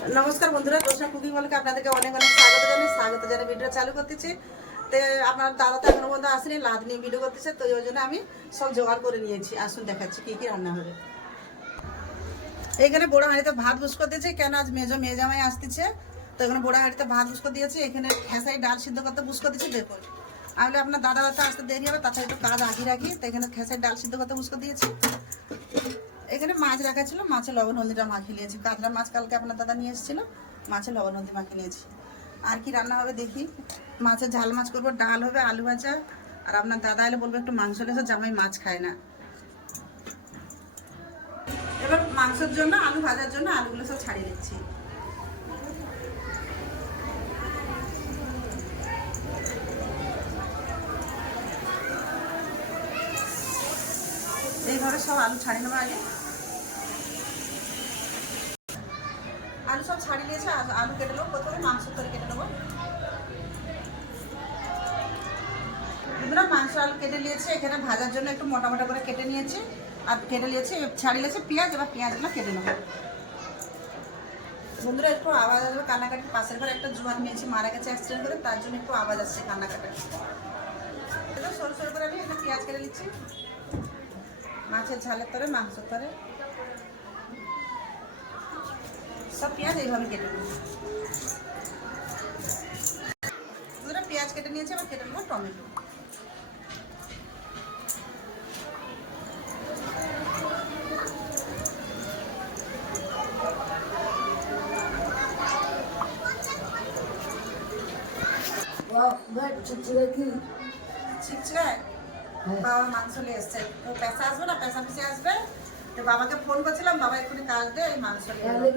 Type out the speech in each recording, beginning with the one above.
নমস্কার বন্ধুরা প্রশ্ন কুকিং বলকে আপনাদেরকে অনেক অনেক স্বাগত জানাই। স্বাগত জানাই ভিডিও চালু করতেছি। তো আপনার দাদা তো এখনও পর্যন্ত আসেনি, লাদ নিয়ে ভিডিও করতেছে, তো ওই জন্য আমি সব জোগাড় করে নিয়েছি। আসুন দেখাচ্ছি কী কী রান্না হবে। এখানে বড় হাঁড়িতে ভাত বুসকো দিয়েছে, কেন আজ মেজো মেয়ে জামাই আসতেছে, তো এখানে বড় হাঁড়িতে ভাত বুসকো দিয়েছে, এখানে খেসাই ডাল সিদ্ধ করতে বুসকো দিয়েছে, দেখুন। তাহলে আপনার দাদা দাদা আসতে দেরি হবে, তাছাড়া একটু কাজ আগে রাখি, তো এখানে খেসাই ডাল সিদ্ধ করতে বুসকো দিয়েছি। এখানে মাছ রাখা ছিল মাছে লবণ, হলদিটা মাখিয়ে নিয়েছি। কাতলা মাছ কালকে আপনার দাদা নিয়ে এসেছিল মাছে লবণ, হলদি মাখিয়ে নিয়েছি। আর কি রান্না হবে দেখি। মাছের ঝাল মাছ করব, ডাল হবে, আলু ভাজা। আর আপনার দাদা এলে বলব একটু মাংস লেসে, জামাই মাছ খায় না। এবার মাংসের জন্য, আলু ভাজার জন্য আলুগুলো সব ছাড়িয়ে দিচ্ছি। এইভাবে সব আলু ছাড়িয়ে নেব আগে। আলু সব ছাড়িয়ে নিয়েছে, আলু কেটে নেব প্রথমে, মাংস করে কেটে নেব। মাংস আলু কেটে নিয়েছে, এখানে ভাজার জন্য একটু মোটা মোটা করে কেটে নিয়েছে। আর কেটে নিয়েছে, ছাড়িয়ে নিয়েছে পেঁয়াজ, এবার পেঁয়াজগুলো কেটে নেব। বন্ধুরা, একটু আওয়াজ আসবে কান্নাকাটি, পাশের ঘরে একটা জোয়ান নিয়েছি মারা গেছে অ্যাক্সিডেন্ট করে, তার জন্য একটু আওয়াজ আসছে কান্নাকাটা। সরু সরু করে আমি এখানে পেঁয়াজ কেটে নিচ্ছি। মাছের ঝালের তরে মাংসের তরে। সব পেঁয়াজ এইভাবে কেটে নেব। পেঁয়াজ কেটে নিয়েছি এবার কেটে নেব টমেটো। শিখছিলেন বাবা মাংস নিয়ে এসছে। তো পেশা আসবে না? পেশা পিছিয়ে আসবে? তো বাবাকে ফোন করছিলাম বাবা এক্ষুনি কাজ দে এই মাংস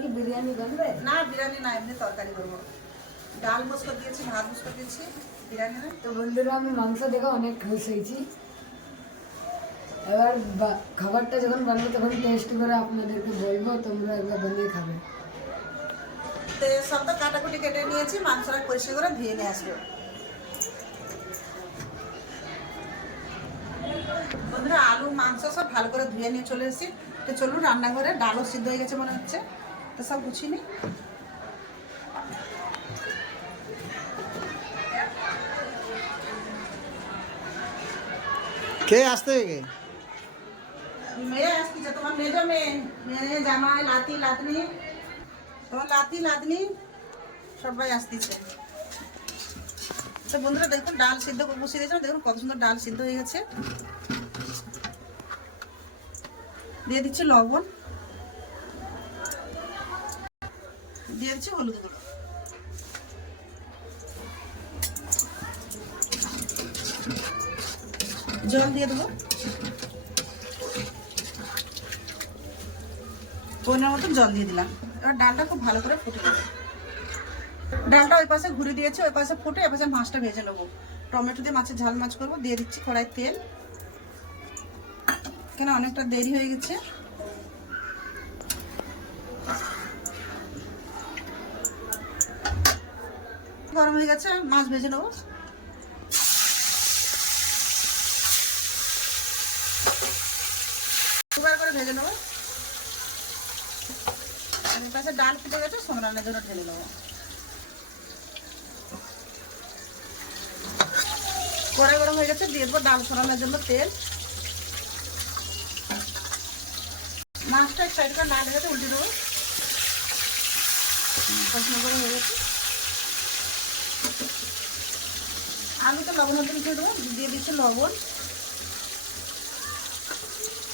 কি বিরিয়ানি বানবে? না বিরিয়ানি না এমনি তরকারি করব। ডাল মুসকো দিয়েছি ভাত মুসকো দিয়েছি বিরিয়ানি না? তো বন্ধুরা আমি মাংস দেখে অনেক খুশ হয়েছি। এবার খাবারটা যখন বানাবো তখন টেস্ট করে আপনাদেরকে বলব তোমরা একবার বানিয়ে খাবে। তো সব তো কাটাকুটি কেটে নিয়েছি মাংসটা পরিষ্কার করে ধুয়ে নিয়ে আসব বন্ধুরা আলু মাংস সব ভালো করে ধুয়ে নিয়ে চলে এসেছি। তো চলুন রান্নাঘরে ডালও সিদ্ধ হয়ে গেছে মনে হচ্ছে। তো সব গুছিয়ে নিই। কে আসতে কে মেয়ে আসতেছে তোমার মেজো মেয়ে। মেয়ে জামাই লাতি লাতনি। তোমার লাতি লাতনি সবাই আসতেছে। তো বন্ধুরা দেখুন ডাল সিদ্ধ বসিয়ে দিয়েছিলাম দেখুন কত সুন্দর ডাল সিদ্ধ হয়ে গেছে। দিয়ে দিচ্ছি লবণ। দিয়ে দিচ্ছি হলুদ গুঁড়ো। জল দিয়ে দেবো। পনেরো মতন জল দিয়ে দিলাম। এবার ডালটা খুব ভালো করে ফুটে ডালটা ওই পাশে ঘুরে দিয়েছি, ওই পাশে ফুটে, এ পাশে মাছটা ভেজে নেব। টমেটো দিয়ে মাছের ঝাল মাছ করব। দিয়ে দিচ্ছি কড়াই তেল। কেন অনেকটা দেরি হয়ে গেছে? গরম হয়ে গেছে, মাছ ভেজে নেব। করে ভেজে নেব। পাশে ডাল ফুটে গেছে সোমরানের জন্য ঢেলে নেব। কড়াই গরম হয়ে গেছে, দিয়ে দেবো ডাল ফোড়ানোর জন্য তেল। মাছটা এক সাইড করে হয়ে গেছে উল্টে দেবো। কষানো করে হয়ে গেছে। আলুতে লবণ হলুদ দিয়ে দেবো, দিয়ে দিচ্ছি লবণ।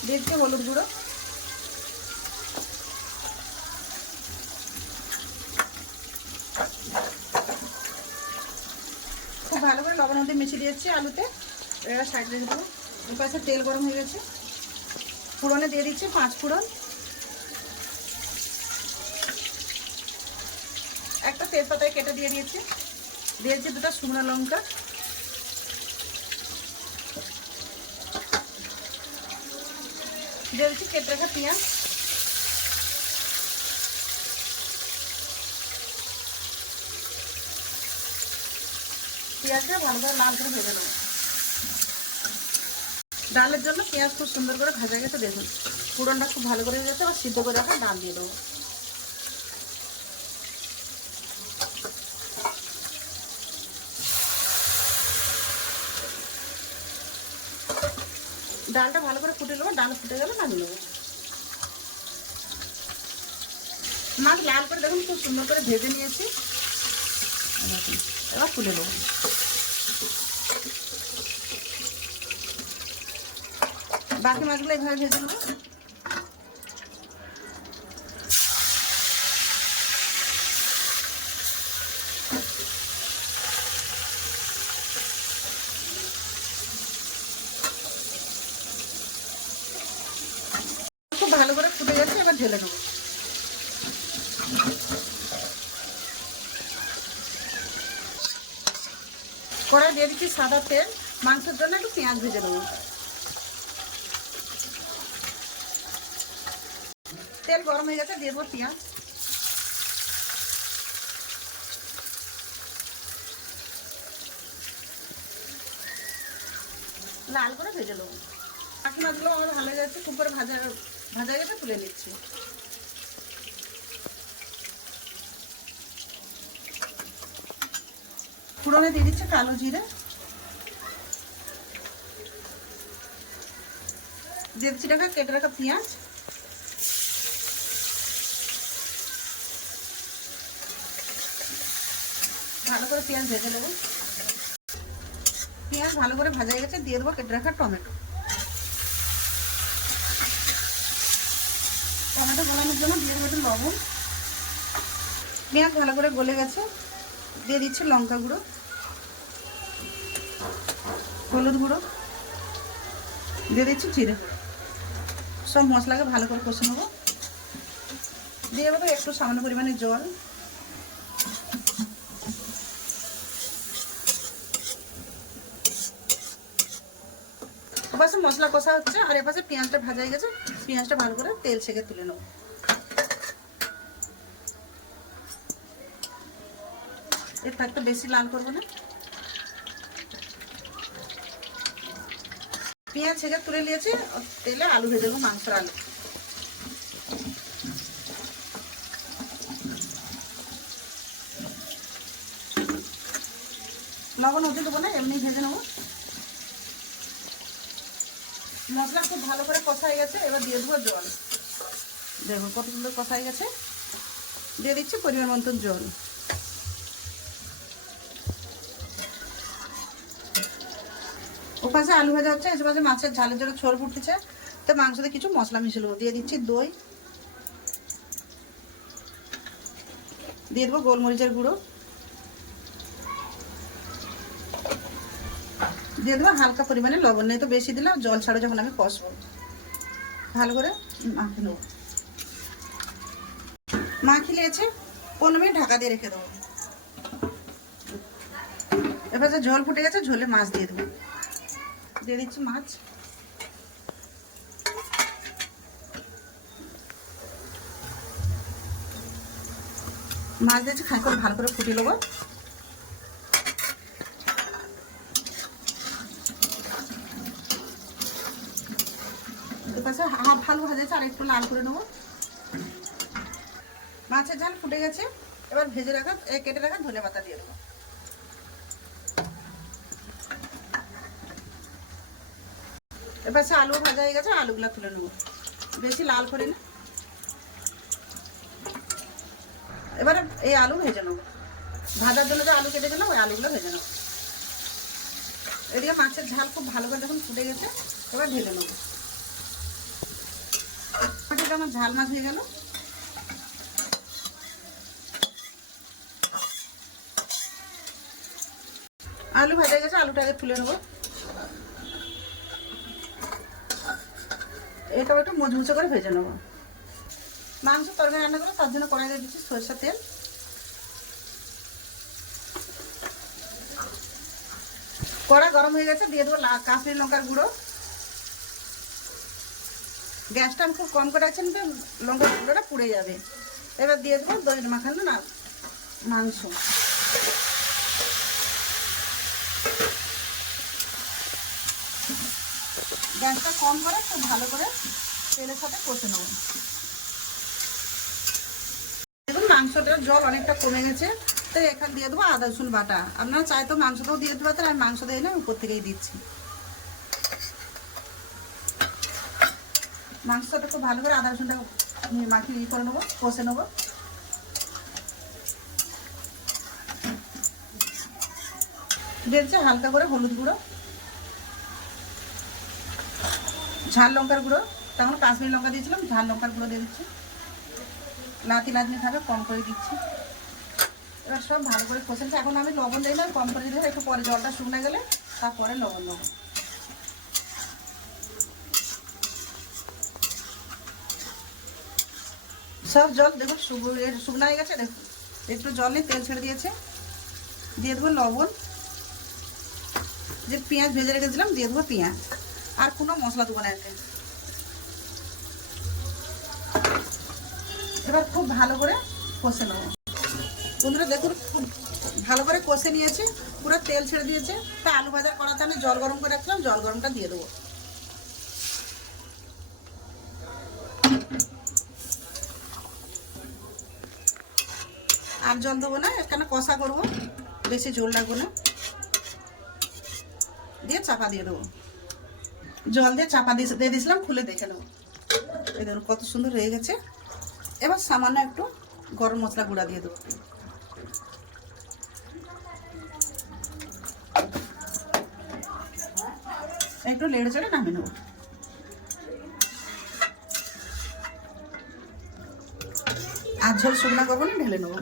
দিয়ে দিচ্ছি হলুদ গুঁড়ো। খুব ভালো করে লবণ হলুদ মিশিয়ে দিয়েছি আলুতে। এবার সাইড দিয়ে দেবো। তেল গরম হয়ে গেছে। ফোড়নে দিয়ে দিচ্ছি পাঁচ ফোড়ন। একটা তেজপাতায় কেটে দিয়ে দিয়েছি। দিয়েছি দুটো শুকনো লঙ্কা। দিয়েছি কেটে রাখা পেঁয়াজ। পেঁয়াজটা ভালো করে লাল করে ভেজে নেব। ডালের জন্য পেঁয়াজ খুব সুন্দর করে ভাজা গেছে, দেখুন। পুরনটা খুব ভালো করে গেছে আর সিদ্ধ করে এখন ডাল দিয়ে দেবো। ডালটা ভালো করে ফুটে নেব, ডাল ফুটে গেলে নামিয়ে নেব। মাছ লাল করে দেখুন, খুব সুন্দর করে ভেজে নিয়েছি। এবার ফুটে নেব। বাকি মাছগুলো এইভাবে ভেজে নেব খুব ভালো করে ফুটে গেছে, এবার ঢেলে নেব। কড়াই দিয়ে দিচ্ছি সাদা তেল, মাংসের জন্য একটু পেঁয়াজ ভেজে দেবো তেল গরম হয়ে গেছে দেবো পেঁয়াজ। লাল করে ভেজে নেব। বাকি মাছগুলো আমার ভালো যাচ্ছে খুব করে ভাজা ভাজা গেছে, তুলে নিচ্ছি। ফোড়নে দিয়ে দিচ্ছে কালো জিরে। দিয়ে দিচ্ছি টাকা কেটে রাখা পেঁয়াজ। ভালো করে পেঁয়াজ ভেজে নেব। পেঁয়াজ ভালো করে ভাজা হয়ে গেছে, দিয়ে দেবো কেটে রাখা টমেটো। টমেটো গলানোর জন্য দিয়ে দেবো একটু লবণ। পেঁয়াজ ভালো করে গলে গেছে, দিয়ে দিচ্ছি লঙ্কা গুঁড়ো, হলুদ গুঁড়ো, দিয়ে দিচ্ছি জিরে সব মশলাকে ভালো করে কষে নেব। দিয়ে দেবো একটু সামান্য পরিমাণে জল। এপাশে মশলা কষা হচ্ছে, আর এপাশে পেঁয়াজটা ভাজা হয়ে গেছে। পেঁয়াজটা ভালো করে তেল ছেঁকে তুলে নেব। এর থাকতে বেশি লাল করব না। পেঁয়াজ ছেঁকে তুলে নিয়েছি তেলে আলু ভেজে দেবো মাংসের আলু। লবণ হতে দেবো না, এমনি ভেজে নেব। মশলা খুব ভালো করে কষাই গেছে, এবার দিয়ে দেবো জল। দেখো কত সুন্দর কষাই গেছে। দিয়ে দিচ্ছি পরিমাণ মতন জল। ওপাশে আলু ভাজা হচ্ছে, এসে পাশে মাছের ঝালের জন্য ছোল ফুটতেছে তো মাংসতে কিছু মশলা মিশে নেব দিয়ে দিচ্ছি দই। দিয়ে দেবো গোলমরিচের গুঁড়ো। দিয়ে দেবো, হালকা পরিমাণে লবণ নেই তো, বেশি দিলাম জল ছাড়া যখন আমি কষবো। ভালো করে মাখি নেব। মাখি নিয়েছে, পনেরো মিনিট ঢাকা দিয়ে রেখে দেবো। এবার যে ঝোল ফুটে গেছে, ঝোলে মাছ দিয়ে দেবো। দিয়ে দিচ্ছি মাছ। মাছ দিয়েছি খাই করে ভালো করে ফুটিয়ে নেব। এপাশে হাফ ভালো ভাজেছে, আর একটু লাল করে নেব। মাছের ঝাল ফুটে গেছে। এবার ভেজে রাখা কেটে রাখা ধনে পাতা দিয়ে দেবো। এবার সে আলু ভাজা হয়ে গেছে, আলুগুলো তুলে নেব। বেশি লাল করি না। এবারে এই আলু ভেজে নেব। ভাজার জন্য যে আলু কেটেছিলাম ওই আলুগুলো ভেজে নেব। এদিকে মাছের ঝাল খুব ভালো করে যখন ফুটে গেছে, এবার ভেজে নেব। এটা আমার ঝাল মাছ হয়ে গেল। আলু ভাজা গেছে, আলুটা আগে তুলে নেব। এটা একটু মুচমুচে করে ভেজে নেব। মাংস তরকারি রান্না করে তার জন্য কড়াই দিয়ে দিচ্ছি সরষের তেল। কড়া গরম হয়ে গেছে, দিয়ে দেবো কাশ্মীরি লঙ্কার গুঁড়ো। গ্যাসটা আমি খুব কম করে আছেন তো লঙ্কা গুঁড়োটা পুড়ে যাবে। এবার দিয়ে দেবো দই মাখানো না, মাংস। গ্যাসটা কম করে খুব ভালো করে তেলের সাথে কষে নেব। দেখুন, মাংসটার জল অনেকটা কমে গেছে তো এখানে দিয়ে দেবো আদা রসুন বাটা। আপনারা চাই তো মাংসটাও দিয়ে দিতে পারতেন আমি মাংস দিয়ে না উপর থেকেই দিচ্ছি। মাংসটা খুব ভালো করে আদা রসুনটা মাখিয়ে ই করে নেব, কষে নেব। দিয়েছে হালকা করে হলুদ গুঁড়ো, ঝাল লঙ্কার গুঁড়ো। তখন কাশ্মীর লঙ্কা দিয়েছিলাম, ঝাল লঙ্কার গুঁড়ো দিয়ে দিচ্ছি। লাতি লাতি খাবে কম করে দিচ্ছি। এবার সব ভালো করে কষেছে এখন আমি লবণ দিই না, কম করে দিতে একটু পরে জলটা শুকনো গেলে তারপরে লবণ দেবো। সব জল দেখুন শুকনো হয়ে গেছে দেখুন একটু জল নিয়ে তেল ছেড়ে দিয়েছে। দিয়ে দেবো লবণ। যে পেঁয়াজ ভেজে রেখেছিলাম, দিয়ে দেবো পেঁয়াজ। আর কোনো মশলা দেবো না এতে। এবার খুব ভালো করে কষে নেব। বন্ধুরা, দেখুন খুব ভালো করে কষে নিয়েছি। পুরো তেল ছেড়ে দিয়েছে। তা আলু ভাজা করাতে আমি জল গরম করে রাখলাম জল গরমটা দিয়ে দেবো। আর জল দেবো না এখানে কষা করব, বেশি ঝোল রাখব না। দিয়ে চাপা দিয়ে দেবো। জল দিয়ে চাপা দিয়ে দিয়ে দিয়েছিলাম, খুলে দেখে নেব। এই দেখুন, কত সুন্দর হয়ে গেছে। এবার সামান্য একটু গরম মশলা গুঁড়া দিয়ে দেবো। একটু লেড়ে চেড়ে নামিয়ে নেব। আর ঝোল শুকনা করব না, ঢেলে নেব।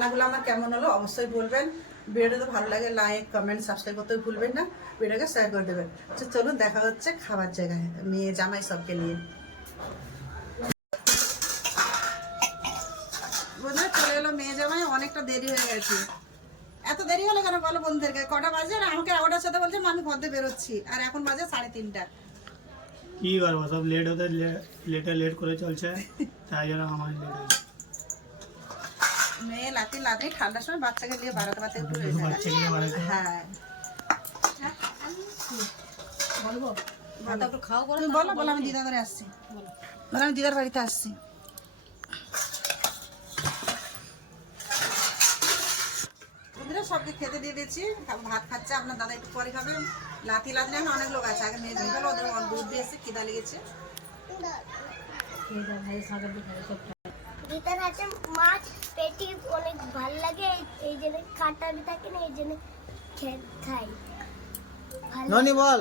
রান্নাগুলো আমার কেমন হলো অবশ্যই বলবেন। ভিডিওটা তো ভালো লাগে লাইক কমেন্ট সাবস্ক্রাইব করতে ভুলবেন না। ভিডিওকে শেয়ার করে দেবেন। তো চলুন দেখা হচ্ছে খাবার জায়গায়, মেয়ে জামাই সবকে নিয়ে। চলে মেয়ে জামাই, অনেকটা দেরি হয়ে গেছে। এত দেরি হলো কেন বলো বন্ধুদেরকে? কটা বাজে আর আমাকে সাথে বলছে আমি বেরোচ্ছি। আর এখন বাজে সাড়ে কি সব লেট লেটে লেট করে চলছে, তাই জন্য আমার লেট হয়েছে মেয়ে লাতি লাতি ঠান্ডার সময় বাচ্চাকে নিয়ে বাড়াতে বাড়াতে একটু হয়ে যায়। হ্যাঁ। বলব? বলো। বলো আমি দিদা ধরে আসছি। বলো। আমি দিদার বাড়িতে আসছি। সবকে খেতে দিয়ে দিয়েছি। ভাত খাচ্ছে আপনার দাদা একটু পরে খাবেন লাথি লাথি এখন অনেক লোক আছে। আগে মেয়ে গেল ওদের দুধ দিয়ে এসে খিদা লেগেছে। দিদার হাতে মাছ পেটি অনেক ভালো লাগে। এই- এই জন্য কাটারি থাকে না এই জন্য খে- খাই। ননি বল।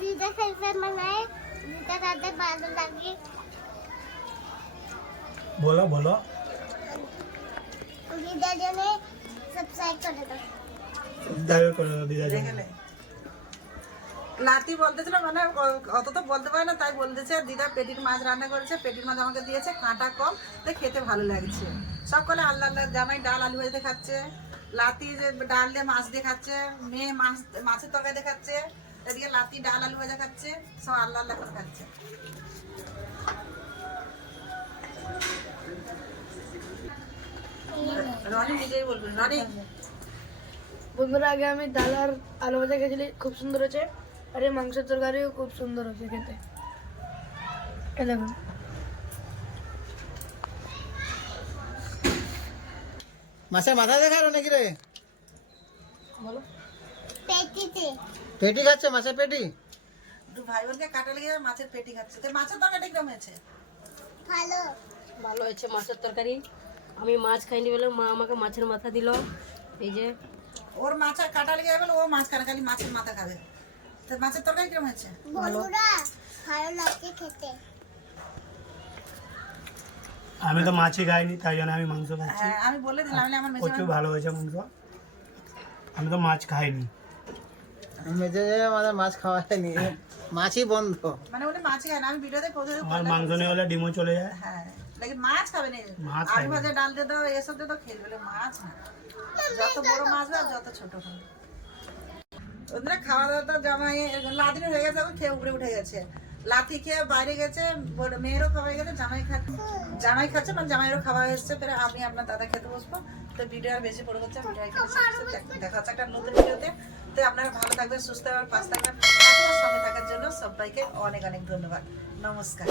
দিদা খাইতে মানে দিদার হাতে ভালো লাগে। বলো বলো। দিদার জন্য সাবস্ক্রাইব করে দাও। দাবি করে দাও দিদা জন্য। দেখলে লাতি বলতেছিল মানে অত তো বলতে পারে না, তাই বলতেছে, দিদা পেটির মাছ রান্না করেছে, পেটির মাছ আমাকে দিয়েছে, কাঁটা কম তাই খেতে ভালো লাগছে। সব করে আল্লাহ আল্লাহ, জামাই ডাল আলু ভাজতে খাচ্ছে, লাতি যে ডাল দিয়ে মাছ দিয়ে খাচ্ছে, মেয়ে মাছ, মাছের তরকারি দেখাচ্ছে এদিকে লাতি ডাল আলু ভাজা খাচ্ছে, সব আল্লাহ আল্লাহ করে খাচ্ছে। রনি বলবেন রনি। বন্ধুরা, আগে আমি ডাল আর আলু ভাজা খেয়েছিলি, খুব সুন্দর হয়েছে। আর এই মাংসের তরকারিও খুব সুন্দর হয়েছে খেতে। এ দেখুন। মাছের মাথা দেখার নাকি রে? বলো। পেটিতে। পেটি খাচ্ছে মাছের পেটি? দু ভাই বোনকে কাটা লেগে মাছের পেটি খাচ্ছে। তো মাছের তরকারি কিরম হয়েছে? ভালো। ভালো হয়েছে মাছের তরকারি। আমি মাছ খাইনি বলে মা আমাকে মাছের মাথা দিল। এই যে। ওর মাছের কাটা লেগে যাবে ও মাছ খাবে খালি মাছের মাথা খাবে। তো মাছের তরকারি কিরম হয়েছে? বন্ধুরা ভালো লাগে খেতে। আমি তো মাছই খাইনি তাই জন্য আমি মাংস খাচ্ছি। হ্যাঁ আমি বলে দিলাম আমার মেজে প্রচুর ভালো হয়েছে মাংস। আমি তো মাছ খাইনি। মেজে আমাদের মাছ খাওয়া হয়নি মাছই বন্ধ। মানে উনি মাছ খায় না আমি ভিডিওতে কোথায় আমার মাংস নিয়ে হলে ডিমও চলে যায়। হ্যাঁ লেকিন মাছ খাবে না মাছ আলু ভাজা ডাল দিয়ে দাও এসব দিয়ে দাও খেয়ে বলে মাছ না। যত বড় মাছ আর যত ছোট হবে ওদের খাওয়া দাওয়া জামাই লাদিন হয়ে গেছে, এখন খেয়ে উপরে উঠে গেছে। লাথি খেয়ে বাইরে গেছে মেয়েরও খাওয়া হয়ে গেছে, জামাই খাচ্ছে জামাই খাচ্ছে মানে জামাইয়েরও খাওয়া এসছে পরে আমি আপনার দাদা খেতে বসবো। তো ভিডিও আর বেশি বড় হচ্ছে দেখা হচ্ছে একটা নতুন ভিডিওতে তো আপনারা ভালো থাকবেন, সুস্থ থাকবেন, পাশ থাকবেন, সঙ্গে থাকার জন্য সবাইকে অনেক অনেক ধন্যবাদ। নমস্কার।